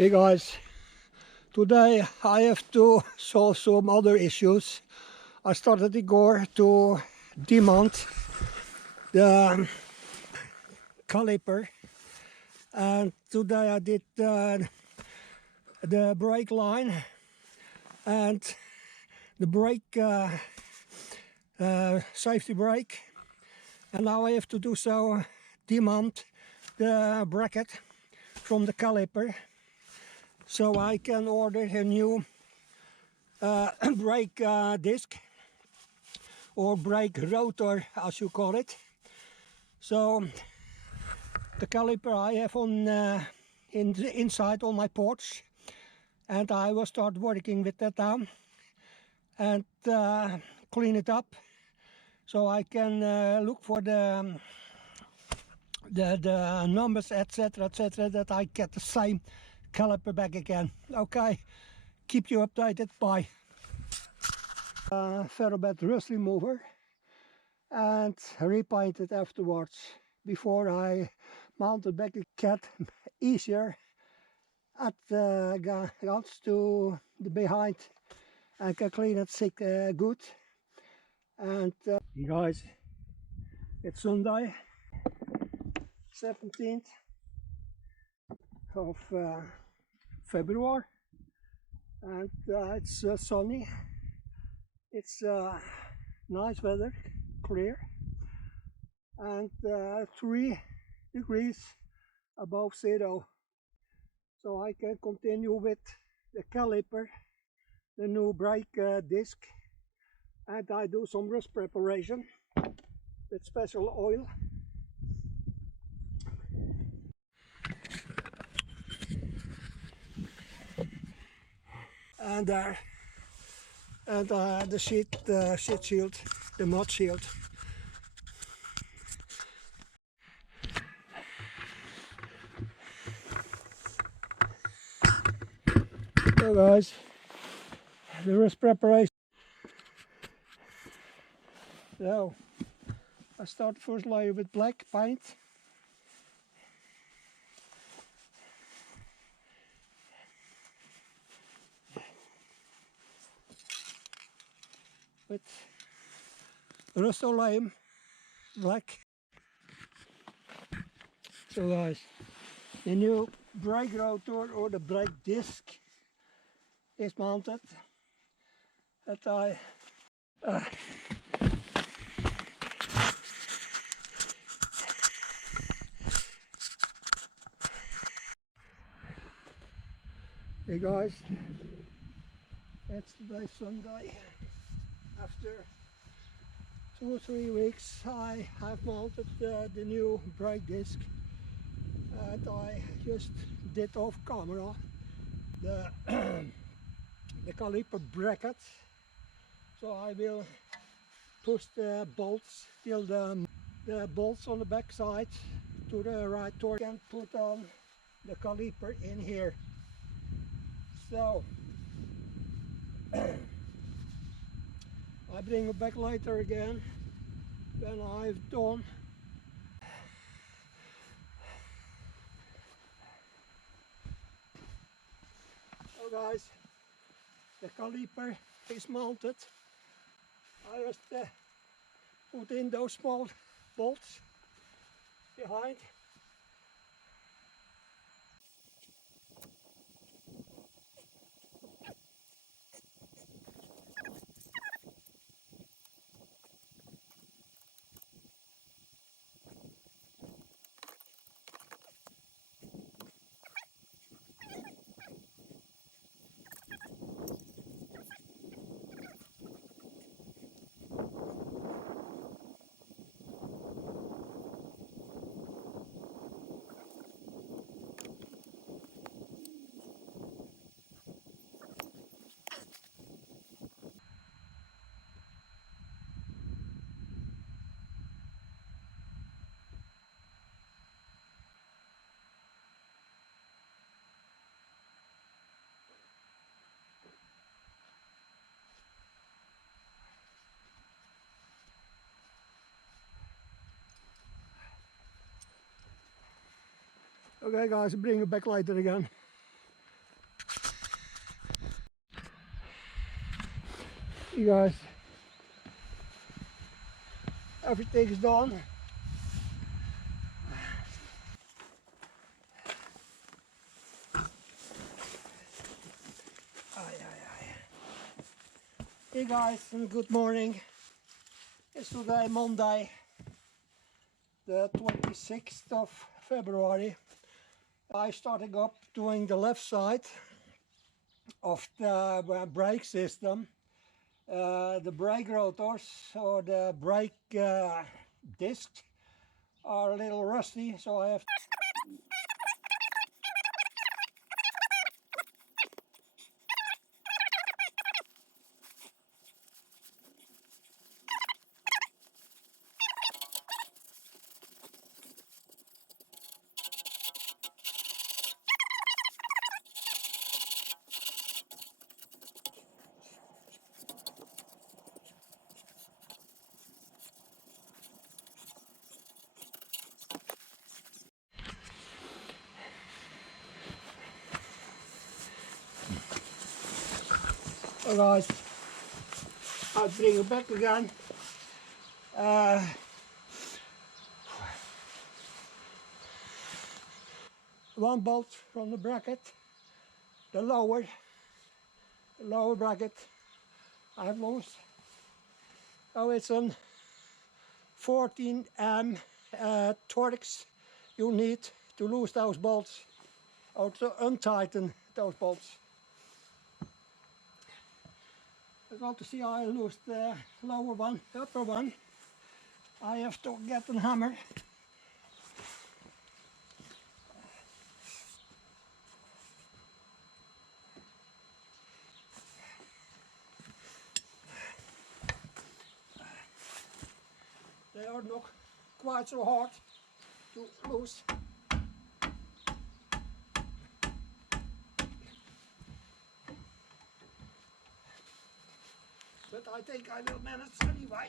Hey guys, today I have to solve some other issues. I started Igor to demount the caliper, and today I did the brake line and the brake safety brake, and now I have to do so demount the bracket from the caliper so I can order a new brake disc or brake rotor, as you call it. So the caliper I have on inside on my porch, and I will start working with that now and clean it up so I can look for the numbers, etc., that I get the same caliper back again. Okay, keep you updated. Bye. Ferrobed rust remover and repaint it afterwards before I mount it back again. Easier at the guns to the behind. I can clean it good. And you guys, it's Sunday 17th of February, and it's sunny. It's nice weather, clear, and 3 degrees above zero. So I can continue with the caliper, the new brake disc, and I do some rust preparation with special oil. And there, and the shit shield, the mud shield. So guys, the rust preparation. So I start first layer with black paint. With Rust-Oleum black. So guys, the new brake rotor or the brake disc is mounted. That I hey guys, it's today Sunday. After 2 or 3 weeks I have mounted the new brake disc, and I just did off camera the the caliper bracket. So I will push the bolts till the bolts on the back side to the right torque and put on the caliper in here. So I bring it back later again when I've done. So guys, the caliper is mounted. I just put in those small bolts behind. Okay guys, I'll bring it back later again. See guys, everything's done. Hey guys, and good morning. It's today Monday, the 26th of February. I started up doing the left side of the brake system. The brake rotors or the brake discs are a little rusty, so I have guys, I'll bring it back again. One bolt from the bracket, the lower bracket I've lost. Oh, it's an 14M Torx you need to lose those bolts or to untighten those bolts. I want to see how I lose the lower one, the upper one. I have to get a hammer. They are not quite so hard to lose. But I think I will manage anyway.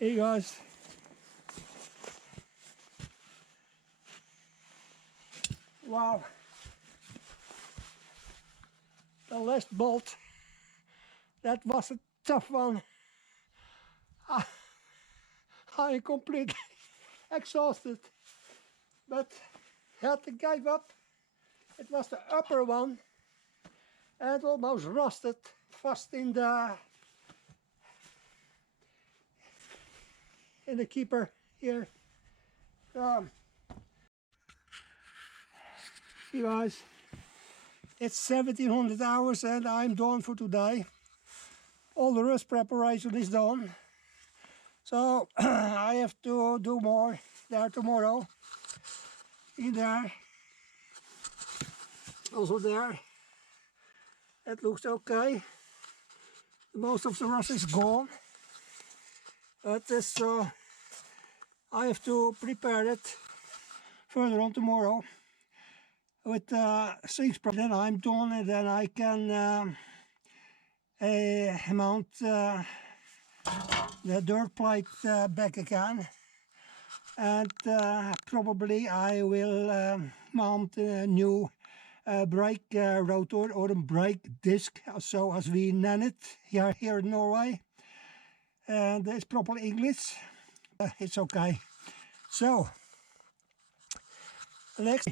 Hey guys. Wow. The last bolt, that was a tough one. I'm completely exhausted, but had to give up. It was the upper one and almost rusted fast in the keeper here. You guys, it's 1700 hours and I'm done for today. All the rust preparation is done. So I have to do more there tomorrow. In there. Also there. It looks okay. Most of the rust is gone. But I have to prepare it further on tomorrow with 6. Then I'm done and then I can mount the dirt plate back again. And probably I will mount a new brake rotor or a brake disc, so as we name it here in Norway. And it's proper English. It's okay. So next.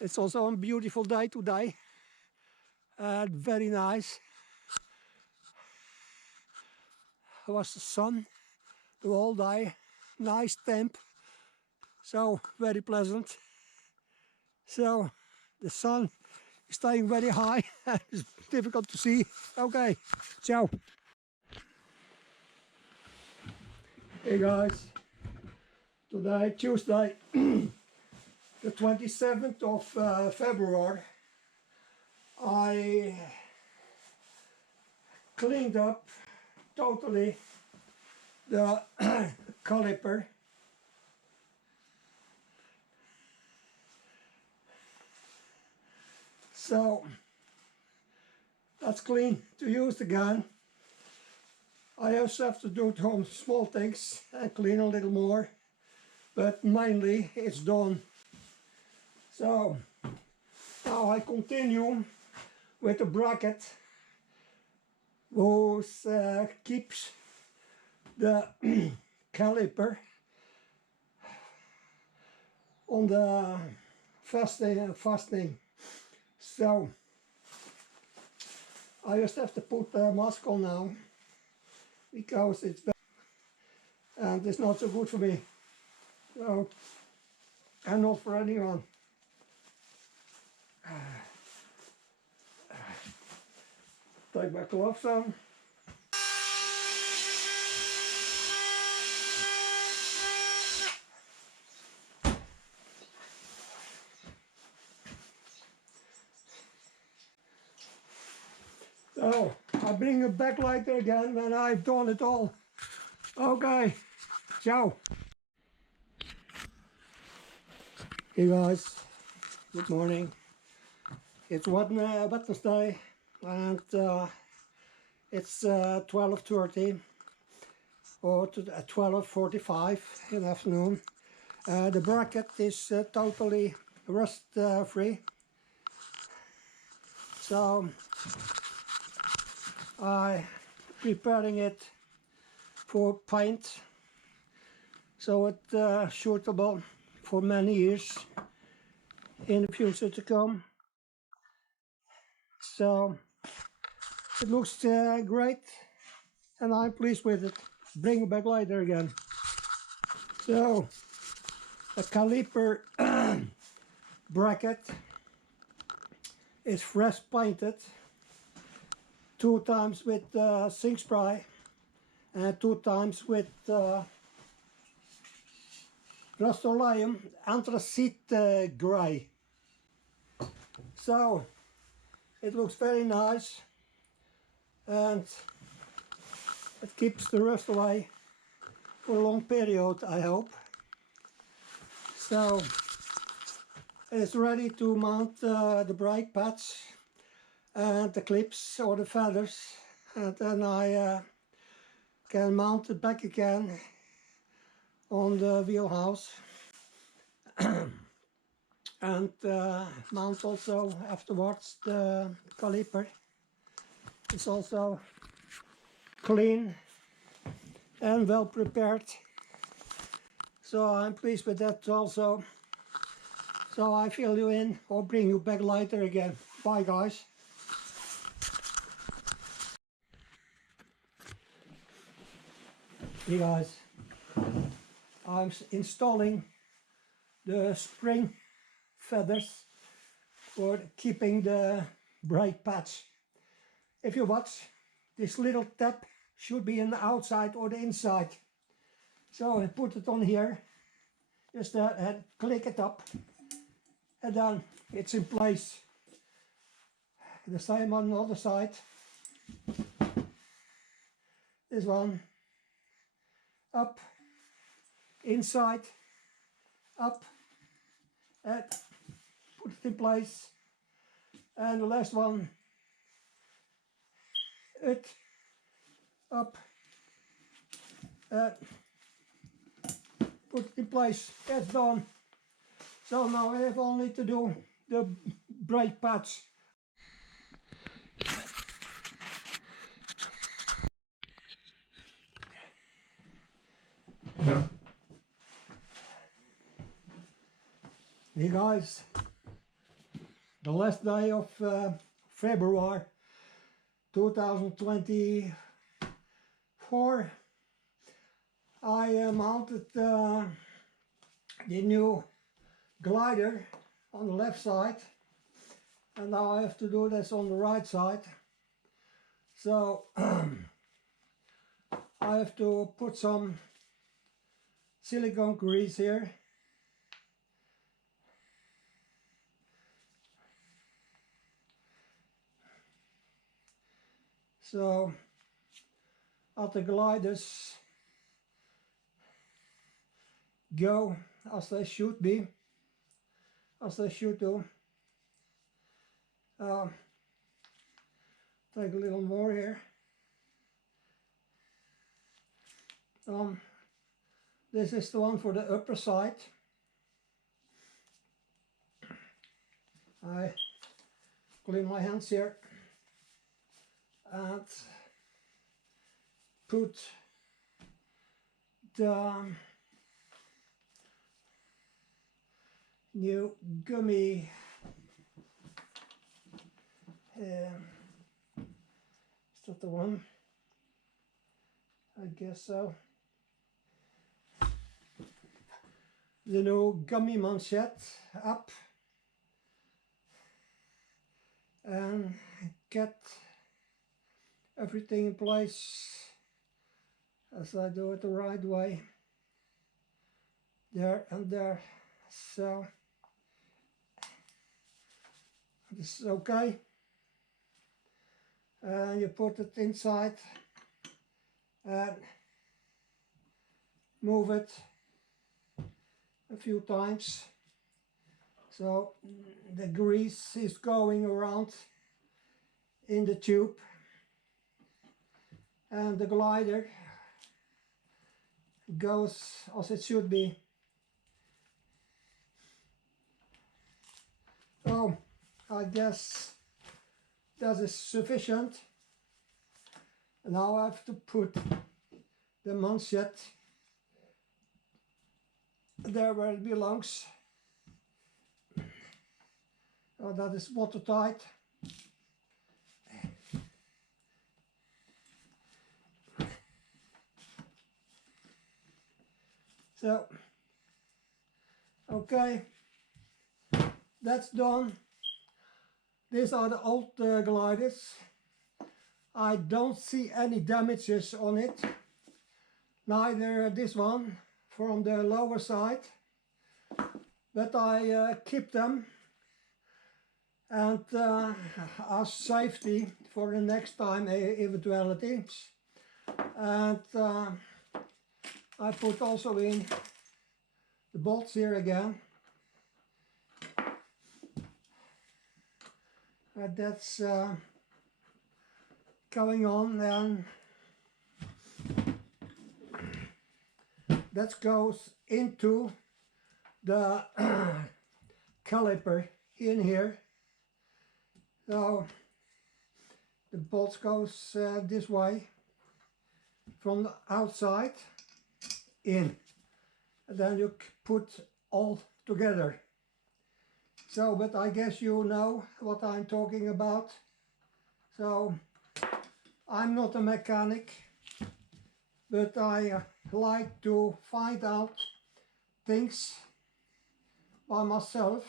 It's also a beautiful day today. Very nice. It was the sun the whole day. Nice temp. So very pleasant. So the sun is staying very high. It's difficult to see. Okay, ciao. Hey guys, today Tuesday, the 27th of February, I cleaned up totally the caliper. So that's clean to use again. I also have to do some small things and clean a little more, but mainly it's done. So now I continue with the bracket which keeps the caliper on the fastening. So I just have to put the mask on now because it's bad and it's not so good for me. So, and not for anyone. Take my gloves on. So I bring a backlighter again when I've done it all. Okay, ciao. Hey guys, good morning. It's Wednesday and it's 12:30 or 12:45 in the afternoon. The bracket is totally rust free. So I'm preparing it for paint, so it's suitable for many years in the future to come. So it looks great and I'm pleased with it. Bring back later again. So the caliper bracket is fresh painted 2 times with zinc spray and 2 times with Rust-Oleum anthracite grey. So it looks very nice and it keeps the rust away for a long period, I hope. So it's ready to mount the brake pads and the clips or the feathers, and then I can mount it back again on the wheelhouse and mount also afterwards the caliper. It's also clean and well prepared, so I'm pleased with that also. So I fill you in or bring you back later again. Bye guys. Hey guys, I'm installing the spring feathers for keeping the brake pads. If you watch, this little tab should be in the outside or the inside. So I put it on here, just click it up, and then it's in place. The same on the other side. This one, up, inside, up, and put it in place. And the last one, it, up, put it in place. That's done. So now I have only to do the brake pads. Hey guys, the last day of February 2024, I mounted the new glider on the left side, and now I have to do this on the right side. So I have to put some silicone grease here. So at the gliders go as they should be, as they should do. Take a little more here. This is the one for the upper side. I clean my hands here and put the new gummy is that the one? I guess so. The new gummy manchette up and get everything in place as I do it the right way. There and there. So this is okay. And you put it inside and move it a few times so the grease is going around in the tube and the glider goes as it should be. So I guess that is sufficient. Now I have to put the manchette there where it belongs. Oh, that is watertight. So, okay, that's done. These are the old gliders. I don't see any damages on it. Neither this one from the lower side. But I keep them and as safety for the next time eventualities. And I put also in the bolts here again. That's going on, and that goes into the caliper in here. So the bolt goes this way from the outside in, and then you put all together. So, but I guess you know what I'm talking about. So I'm not a mechanic, but I like to find out things by myself,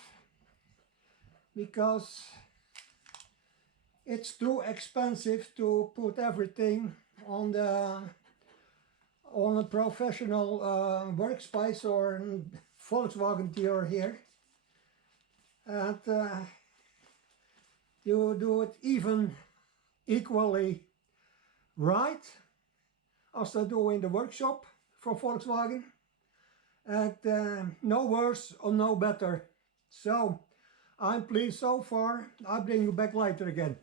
because it's too expensive to put everything on a professional workspace or Volkswagen Touran here. And you do it even equally right as they do in the workshop from Volkswagen, and no worse or no better. So I'm pleased so far. I'll bring you back later again.